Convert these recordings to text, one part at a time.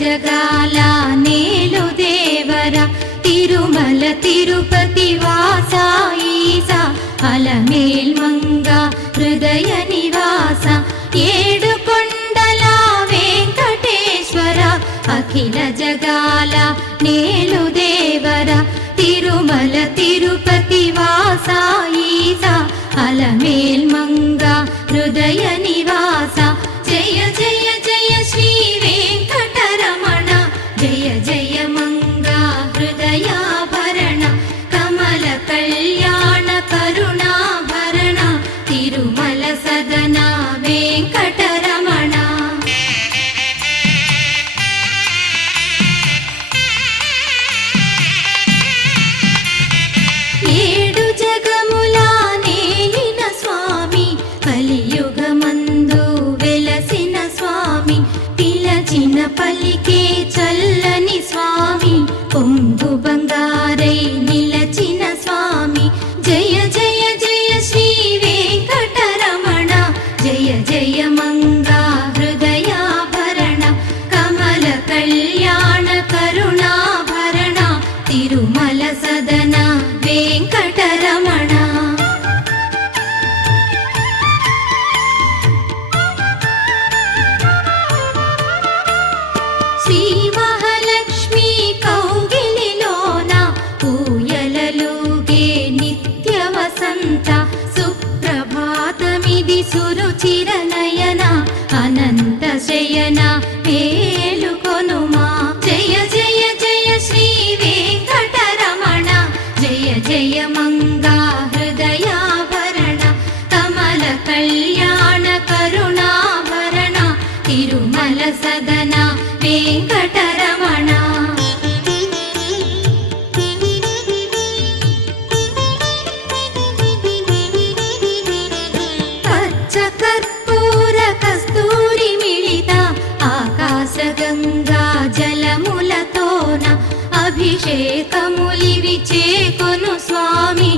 జగాల నేలు దేవర తిరుమల తిరుపతి వాస ఈస అలమేల్ మంగ హృదయ నివాస ఏడు కొండల వెంకటేశ్వర అఖిల జగాల నేలు దేవర తిరుమల తిరుపతి వాస ఈస అలమేల్ మంగ హృదయ నివాస జయ జయ జయ శ్రీ వెంకటరమణ జయ జయ మంగ హృదయాభరణ కమల కళ్యాణ కరుణాభరణ తిరుమల సదన వెంకటరమణ ఏడు జగముల నేలిన స్వామి కలియుగమందు వెలసిన స్వామి పిలచిన పలికే చల్లని స్వామి పొంగు బంగారై నిలచిన స్వామి జయ జయ జయ శ్రీ వెంకటరమణ జయ జయ మంగా హృదయాభరణ కమల కళ్యాణ కరుణాభరణ తిరుమల సదన వెంకటరమణ శ్రీ మహాలక్ష్మి కౌగిలిలోన ఊయలలుగే నిత్య వసంత సుప్రభాతమిది సురుచిర నయన అనంత శయన మేలుకొనుమా జయ జయ జయ శ్రీ వెంకటరమణ జయ జయ మంగా హృదయాభరణ కమల కళ్యాణ కరుణాభరణ తిరుమల సదన వెంకటరమణ పచ్చ కర్పూర కస్తూరి మిళిత ఆకాశ గంగా జలములతోన అభిషేకములివి చేకొను స్వామి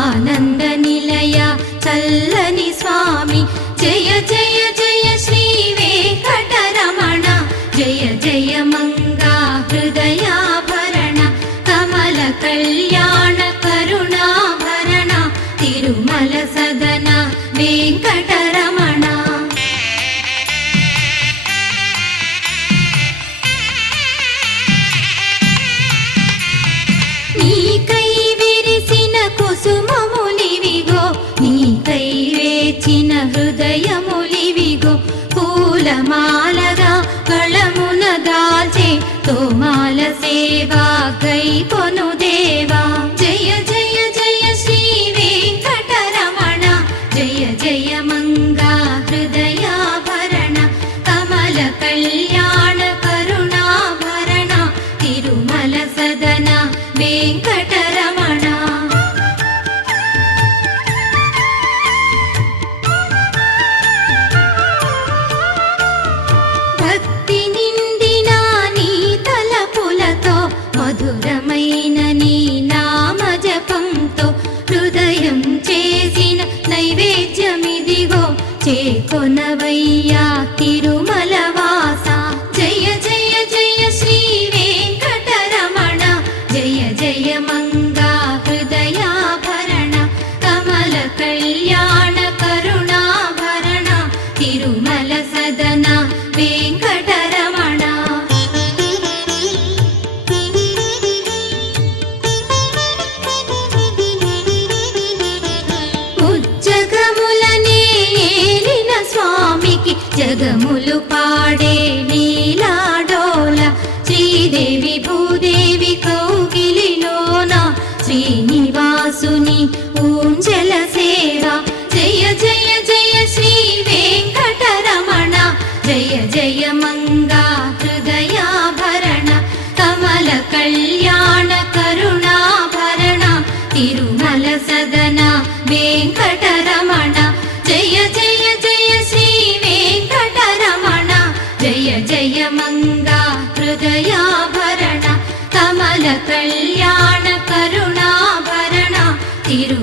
ఆనంద నిలయ చల్లని స్వామి జయ జయ జయ శ్రీ వెంకటరమణ జయ జయ మంగా హృదయాభరణ కమల కళ్యాణ కరుణాభరణ తిరుమల సదన వెంకటరమణ నీకై విరిసిన కుసుమములివిగో నీకై వేచిన హృదయములివిగో పూలమాలగా కళమున దాల్చే తోమాల సేవా గై కొను దేవా జయ జయ జయ శ్రీ వెంకటరమణ జయ జయ మంగా హృదయాభరణ కమల కళ్యాణ కరుణాభరణ తిరుమల సదన వెంకటరమణ భక్తి నిండిన నీ తలపులతో మధురమైన నీ నామ జపంతో హృదయం చేసిన నైవేద్యమిదిగో చేకొనవయ్యా తిరుమల వాస జయ జయ జయ శ్రీ వెంకటరమణ జయ జయ మంగా హృదయాభరణ కమల కళ్యాణ కరుణాభరణ తిరుమల సదన వెంకటరమణ ఉజ్జగములనే ఏలిన స్వామికి జగములు పాడే లీలాడోల శ్రీదేవి భూదేవి కౌగిలిలోన శ్రీనివాసుని ఊంజల సేవ జయ జయ జయ శ్రీ వెంకటరమణ జయ జయ మంగా హృదయాభరణ కమల కళ్యాణ కరుణాభరణ తిరుమల సదన వెంకటరమణ జయ జయ జయ శ్రీ వెంకటరమణ జయ జయ మంగా హృదయాభరణ కమల కళ్యాణ కరుణాభరణ తిరు